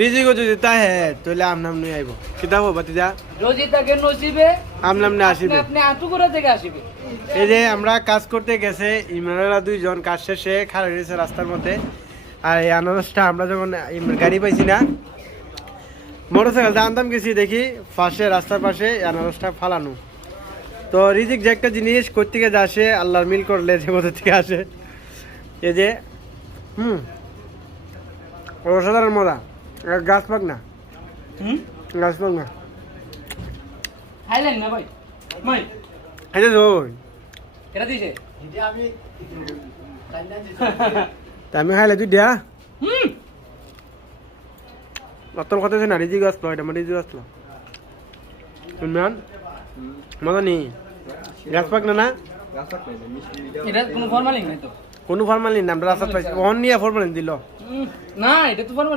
রিজিকও যদি তাহে তাহলে আমনাম নিয়ে আইব কিতাব বাতিজা রোজি তাকে নসিবে আমনাম নিয়ে আসিবে আপনি আতুকুরা থেকে আসিবে। এই যে আমরা কাজ করতে গেছে ইমরানরা দুইজন কাজ শেষে খাড়া রয়েছে রাস্তার মধ্যে। আর এই আনারসটা আমরা যখন গাড়ি পাইছি না মোটরসাইকেল আনতাম গেছি দেখি পাশে রাস্তার পাশে এই আনারসটা ফালানো। তো রিজিক যে একটা জিনিস কোত্থেকে যে আসে আল্লাহর মিল করলে যে কোথা থেকে আসে এই যে অসাধারণ মজা গাছ পাক না গাছ পাক না খাইলেন না ভাই ভাই এই যে ধর কেটা দিছে তা আমি খাইলে তুই দিয়া তোর কথা আছে না রিজিক আসলো এটা আমার রিজিক আসলো শুনবেন মজা নেই গাছ পাক না না এটা কোনো ফরমালিন নাই তো কোনো ফরমালিন না আমরা রাস্তা পাইছি অন নিয়ে ফরমালিন দিল না এটা তো ফরমালিন